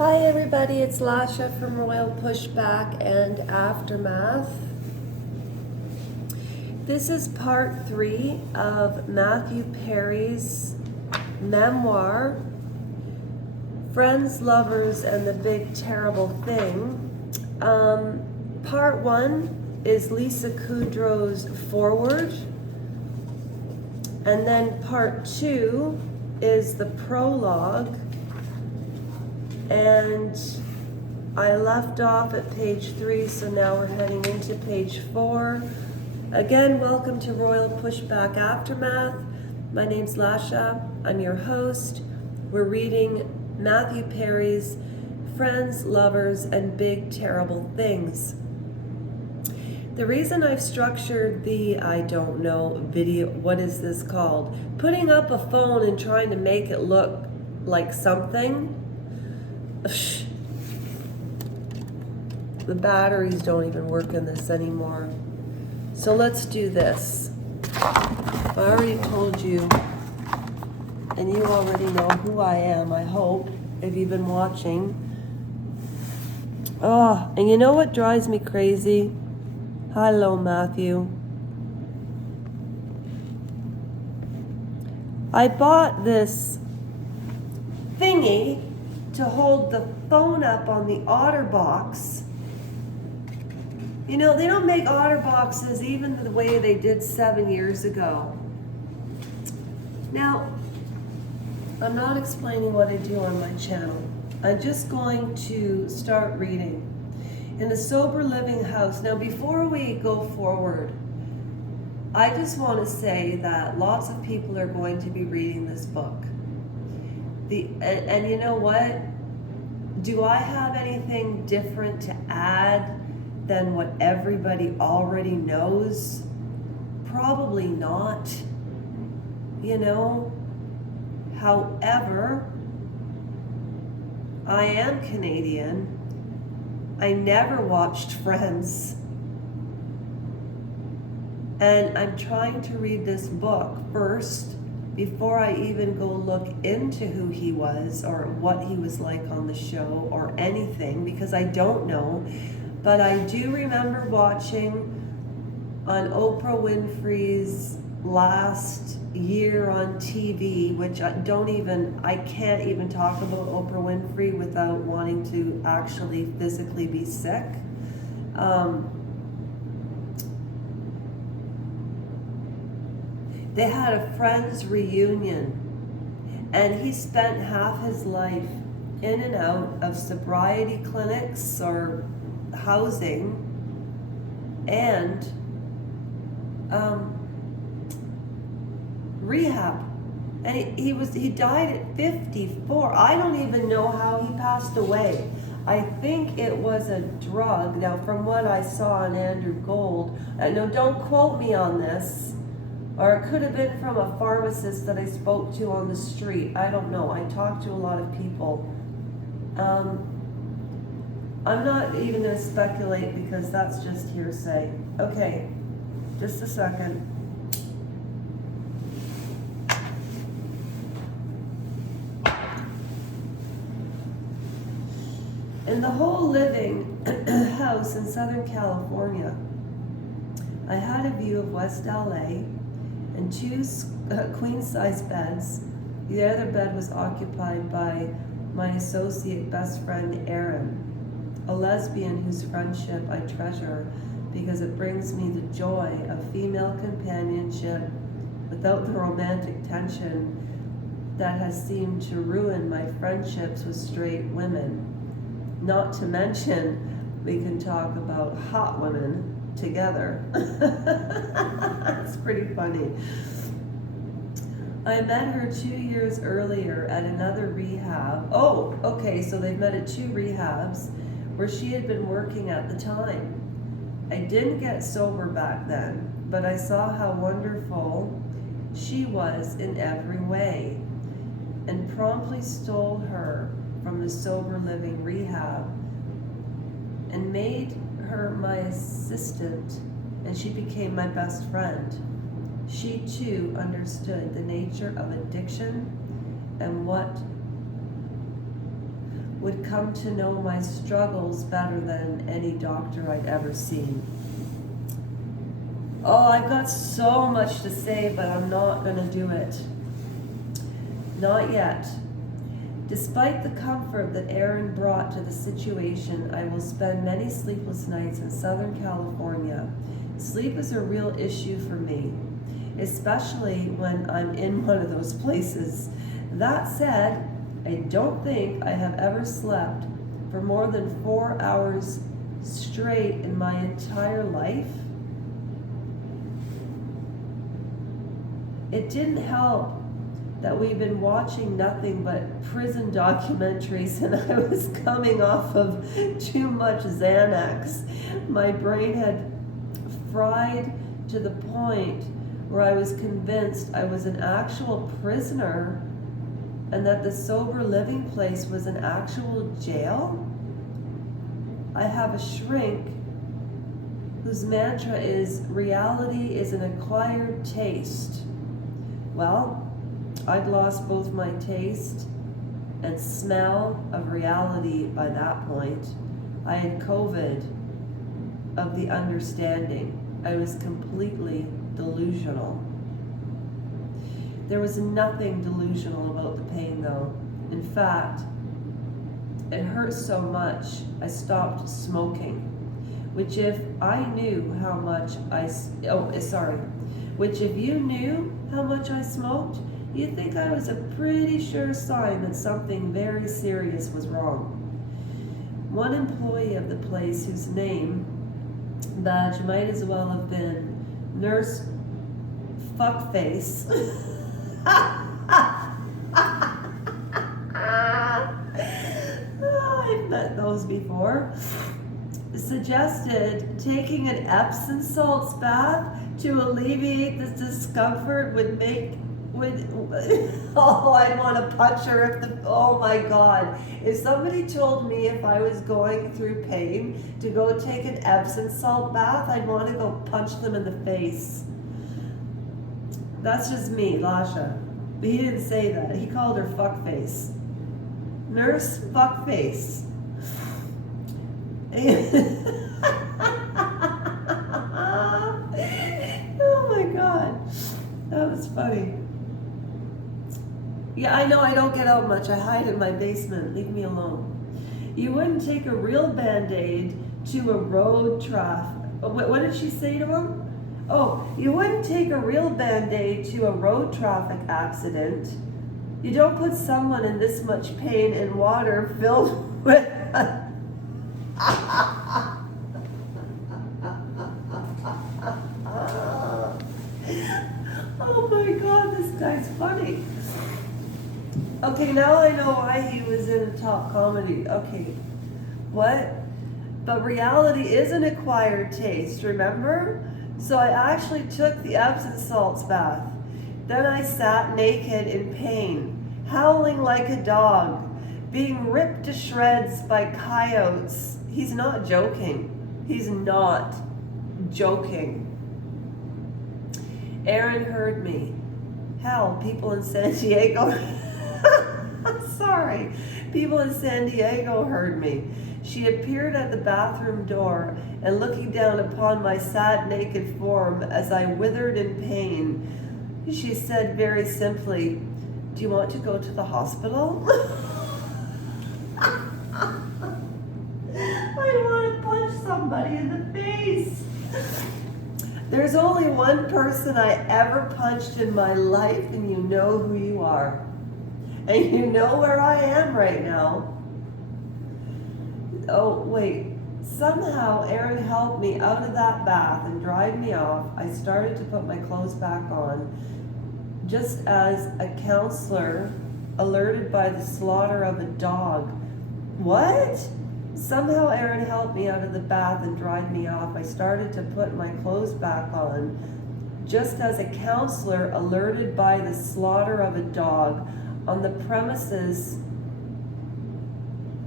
Hi everybody, it's Lasha from Royal Pushback and Aftermath. This is part 3 of Matthew Perry's memoir, Friends, Lovers, and the Big Terrible Thing. Part 1 is Lisa Kudrow's foreword, and then part 2 is the prologue. And I left off at page 3, so now we're heading into page 4. Again, welcome to Royal Pushback Aftermath. My name's Lasha. I'm your host. We're reading Matthew Perry's Friends, Lovers, and Big Terrible Things. The reason I've structured the, video, what is this called? Putting up a phone and trying to make it look like something. The batteries don't even work in this anymore. So let's do this. I already told you, and you already know who I am, I hope, if you've been watching. Oh, and you know what drives me crazy? Hello, Matthew. I bought this thingy to hold the phone up on the OtterBox. You know, they don't make OtterBoxes even the way they did 7 years ago. Now, I'm not explaining what I do on my channel. I'm just going to start reading. In the Sober Living House. Now, before we go forward, I just want to say that lots of people are going to be reading this book. And you know what? Do I have anything different to add than what everybody already knows? Probably not. You know? However, I am Canadian. I never watched Friends. And I'm trying to read this book first before I even go look into who he was or what he was like on the show or anything, because I don't know. But I do remember watching on Oprah Winfrey's last year on TV, which I can't even talk about Oprah Winfrey without wanting to actually physically be sick. They had a Friends reunion, and he spent half his life in and out of sobriety clinics or housing, and rehab. And he died at 54. I don't even know how he passed away. I think it was a drug. Now, from what I saw on Andrew Gold, no, don't quote me on this. Or it could have been from a pharmacist that I spoke to on the street. I don't know. I talked to a lot of people. I'm not even going to speculate because that's just hearsay. Okay, just a second. In the whole living house in Southern California, I had a view of West LA and 2 queen-size beds. The other bed was occupied by my associate best friend, Erin, a lesbian whose friendship I treasure because it brings me the joy of female companionship without the romantic tension that has seemed to ruin my friendships with straight women. Not to mention, we can talk about hot women together. It's pretty funny. I met her 2 years earlier at another rehab. Oh, okay, so they've met at 2 rehabs where she had been working at the time. I didn't get sober back then, but I saw how wonderful she was in every way and promptly stole her from the sober living rehab and made her my assistant, and she became my best friend. She too understood the nature of addiction and what would come to know my struggles better than any doctor I'd ever seen. Oh, I've got so much to say, but I'm not going to do it. Not yet. Despite the comfort that Aaron brought to the situation, I will spend many sleepless nights in Southern California. Sleep is a real issue for me, especially when I'm in one of those places. That said, I don't think I have ever slept for more than 4 hours straight in my entire life. It didn't help that we've been watching nothing but prison documentaries, and I was coming off of too much Xanax. My brain had fried to the point where I was convinced I was an actual prisoner and that the sober living place was an actual jail. I have a shrink whose mantra is, reality is an acquired taste. Well, I'd lost both my taste and smell of reality by that point. I had COVID of the understanding. I was completely delusional. There was nothing delusional about the pain, though. In fact, it hurt so much I stopped smoking, which if I knew how much which if you knew how much I smoked, you'd think I was a pretty sure sign that something very serious was wrong. One employee of the place, whose name badge might as well have been Nurse Fuckface, I've met those before, suggested taking an Epsom salts bath to alleviate this discomfort oh, I'd want to punch her oh my God. If somebody told me if I was going through pain to go take an Epsom salt bath, I'd want to go punch them in the face. That's just me, Lasha. But he didn't say that. He called her fuckface. Nurse Fuckface. Oh my God. That was funny. Yeah, I know I don't get out much. I hide in my basement. Leave me alone. You wouldn't take a real Band-Aid to a road traffic. What did she say to him? Oh, you wouldn't take a real Band-Aid to a road traffic accident. You don't put someone in this much pain in water filled with... Oh my God, this guy's funny. Okay, now I know why he was in top comedy. Okay, what? But reality is an acquired taste, remember? So I actually took the Epsom salts bath. Then I sat naked in pain, howling like a dog, being ripped to shreds by coyotes. He's not joking. He's not joking. Aaron heard me. Hell, people in San Diego... Sorry. People in San Diego heard me. She appeared at the bathroom door and looking down upon my sad naked form as I withered in pain, she said very simply, "Do you want to go to the hospital?" I want to punch somebody in the face. There's only one person I ever punched in my life, and you know who you are. And you know where I am right now. Oh, wait. Somehow Aaron helped me out of that bath and dried me off. I started to put my clothes back on, just as a counselor alerted by the slaughter of a dog. What? Somehow Aaron helped me out of the bath and dried me off. I started to put my clothes back on, just as a counselor alerted by the slaughter of a dog on the premises,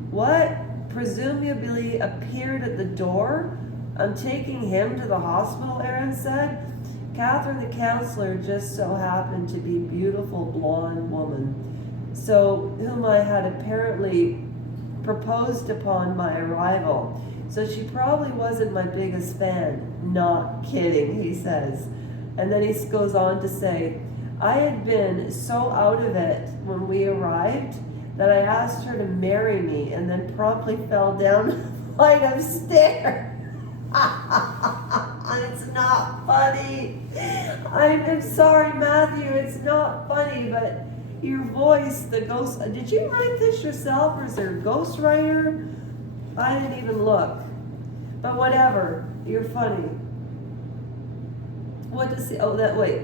what? Presumably appeared at the door. I'm taking him to the hospital, Aaron said. Catherine, the counselor, just so happened to be a beautiful blonde woman, so whom I had apparently proposed upon my arrival. So she probably wasn't my biggest fan. Not kidding, he says. And then he goes on to say, I had been so out of it when we arrived that I asked her to marry me and then promptly fell down a flight of stairs. It's not funny. I'm sorry, Matthew, it's not funny, but your voice, the ghost, did you write this yourself or is there a ghostwriter? I didn't even look. But whatever, you're funny. What does he, wait.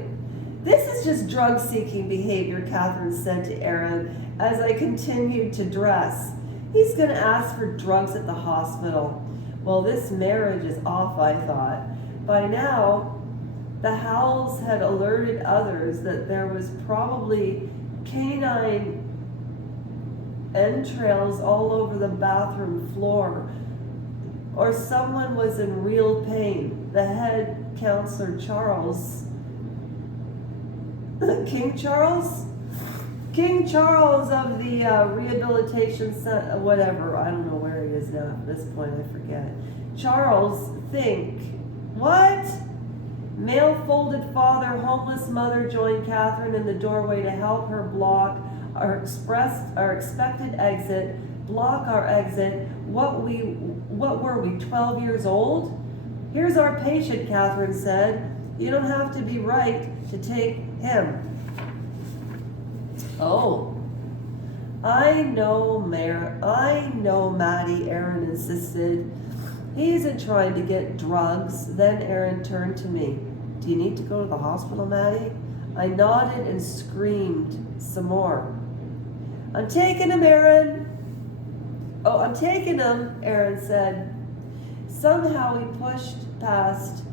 This is just drug-seeking behavior, Catherine said to Aaron as I continued to dress. He's going to ask for drugs at the hospital. Well, this marriage is off, I thought. By now, the howls had alerted others that there was probably canine entrails all over the bathroom floor, or someone was in real pain. The head counselor, Charles, King Charles of the rehabilitation center, whatever, I don't know where he is now at this point, I forget. Charles, what? Male folded father, homeless mother joined Catherine in the doorway to help her block our expected exit, block our exit. What were we, 12 years old? Here's our patient, Catherine said. You don't have to be right to take him. Oh, I know, Maddie, Aaron insisted. He isn't trying to get drugs. Then Aaron turned to me. Do you need to go to the hospital, Maddie? I nodded and screamed some more. I'm taking him, Aaron. Oh, I'm taking him, Aaron said. Somehow we pushed past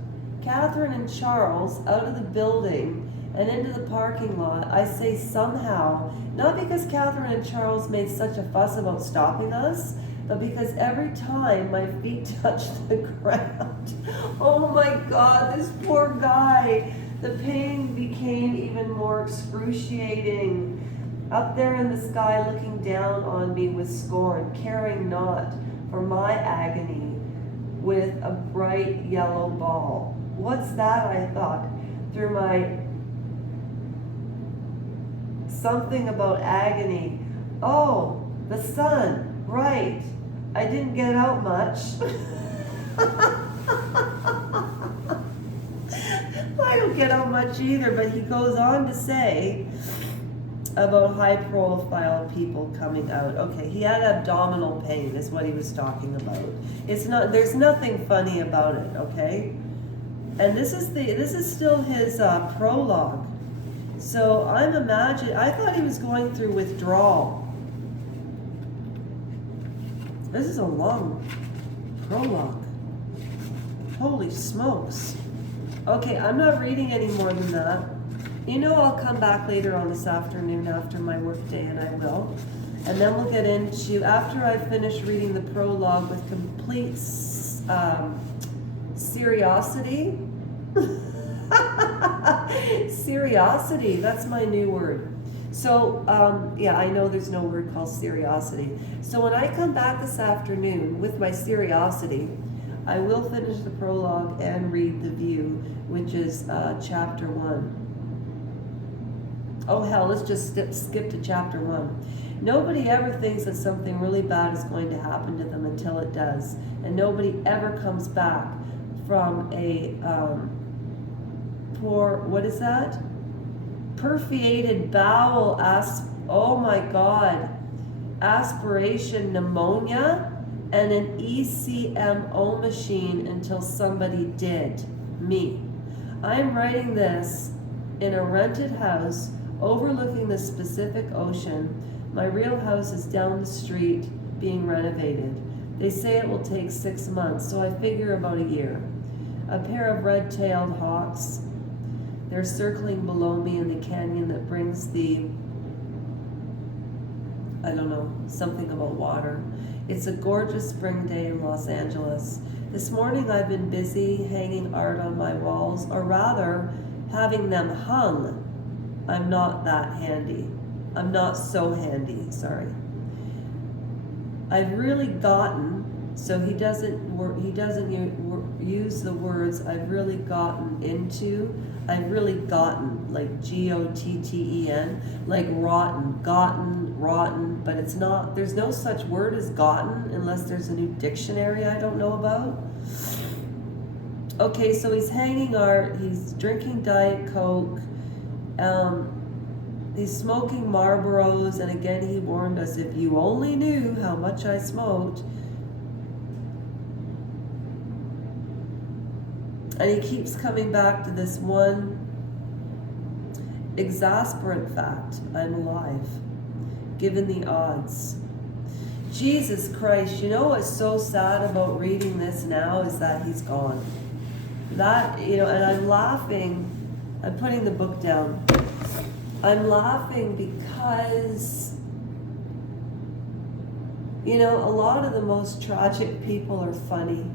Catherine and Charles out of the building and into the parking lot. I say somehow, not because Catherine and Charles made such a fuss about stopping us, but because every time my feet touched the ground, oh my God, this poor guy, the pain became even more excruciating. Up there in the sky looking down on me with scorn, caring not for my agony with a bright yellow ball. What's that, I thought, through my something about agony. Oh, the sun, right. I didn't get out much. I don't get out much either, but he goes on to say about high profile people coming out. Okay, he had abdominal pain is what he was talking about. There's nothing funny about it, okay? And this is still his prologue. So I thought he was going through withdrawal. This is a long prologue. Holy smokes. Okay, I'm not reading any more than that. You know, I'll come back later on this afternoon after my work day, and I will. And then we'll get into, after I finish reading the prologue with complete seriosity. Seriosity, that's my new word. So, yeah, I know there's no word called seriosity. So when I come back this afternoon with my seriosity, I will finish the prologue and read The View, which is chapter 1. Oh hell, let's just skip to chapter 1. Nobody ever thinks that something really bad is going to happen to them until it does. And nobody ever comes back from a what is that? Perforated bowel, oh my God, aspiration pneumonia, and an ECMO machine until somebody did. Me. I'm writing this in a rented house overlooking the Pacific Ocean. My real house is down the street being renovated. They say it will take 6 months, so I figure about a year. A pair of red-tailed hawks, they're circling below me in the canyon that brings the, I don't know, something about water. It's a gorgeous spring day in Los Angeles. This morning I've been busy hanging art on my walls, or rather, having them hung. I'm not that handy. I'm not so handy, sorry. I've really gotten, so he doesn't use the words I've really gotten into. I've really gotten, like Gotten, like rotten, gotten, rotten, but it's not, there's no such word as gotten unless there's a new dictionary I don't know about. Okay, so he's hanging art, he's drinking Diet Coke, he's smoking Marlboros, and again he warned us, if you only knew how much I smoked. And he keeps coming back to this one exasperant fact: I'm alive, given the odds. Jesus Christ, you know what's so sad about reading this now is that he's gone. That, you know, and I'm laughing, I'm putting the book down. I'm laughing because, you know, a lot of the most tragic people are funny.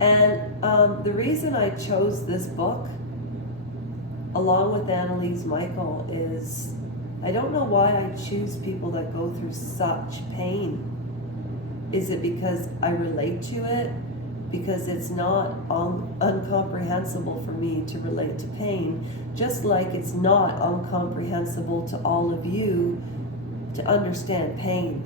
And the reason I chose this book, along with Annalise Michael, is I don't know why I choose people that go through such pain. Is it because I relate to it? Because it's not incomprehensible for me to relate to pain, just like it's not incomprehensible to all of you to understand pain.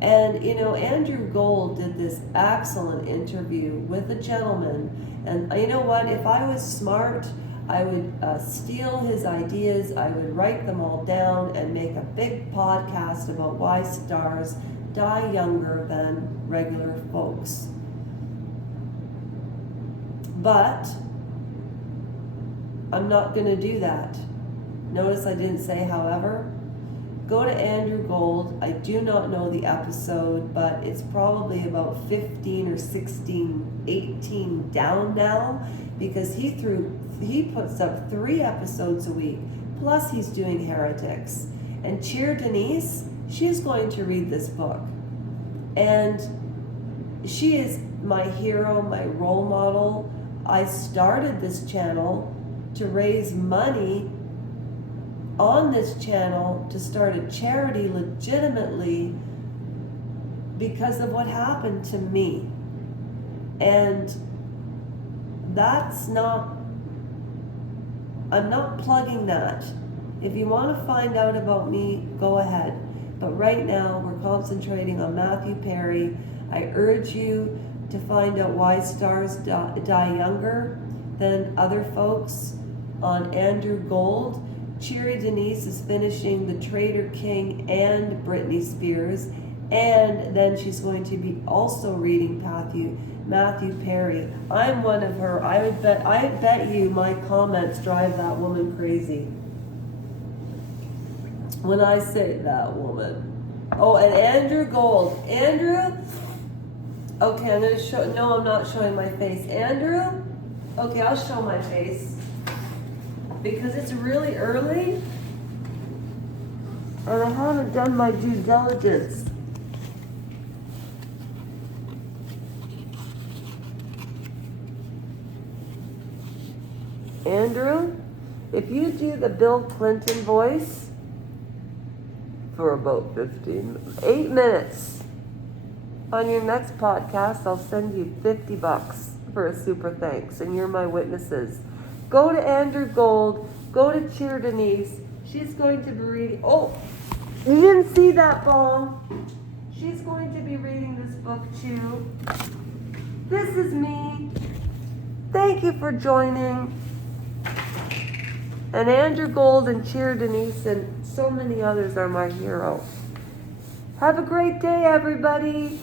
And, you know, Andrew Gold did this excellent interview with a gentleman. And you know what? If I was smart, I would steal his ideas. I would write them all down and make a big podcast about why stars die younger than regular folks. But I'm not going to do that. Notice I didn't say however. Go to Andrew Gold. I do not know the episode, but it's probably about 15 or 16, 18 down now, because he puts up 3 episodes a week, plus he's doing Heretics. And Cheer Denise, she's going to read this book. And she is my hero, my role model. I started this channel to raise money on this channel to start a charity legitimately because of what happened to me. And that's not, I'm not plugging that. If you want to find out about me, go ahead. But right now we're concentrating on Matthew Perry. I urge you to find out why stars die younger than other folks on Andrew Gold. Cheery Denise is finishing The Traitor King and Britney Spears, and then she's going to be also reading Matthew Perry. I'm one of her. I bet you my comments drive that woman crazy. When I say that woman. Oh, and Andrew Gold. Andrew? Okay, I'm going to show, no, I'm not showing my face. Andrew? Okay, I'll show my face. Because it's really early and I haven't done my due diligence. Andrew, if you do the Bill Clinton voice for about 8 minutes on your next podcast, I'll send you $50 for a super thanks, and you're my witnesses. Go to Andrew Gold. Go to Cheer Denise. She's going to be reading. Oh, you didn't see that bong. She's going to be reading this book too. This is me. Thank you for joining. And Andrew Gold and Cheer Denise and so many others are my hero. Have a great day, everybody.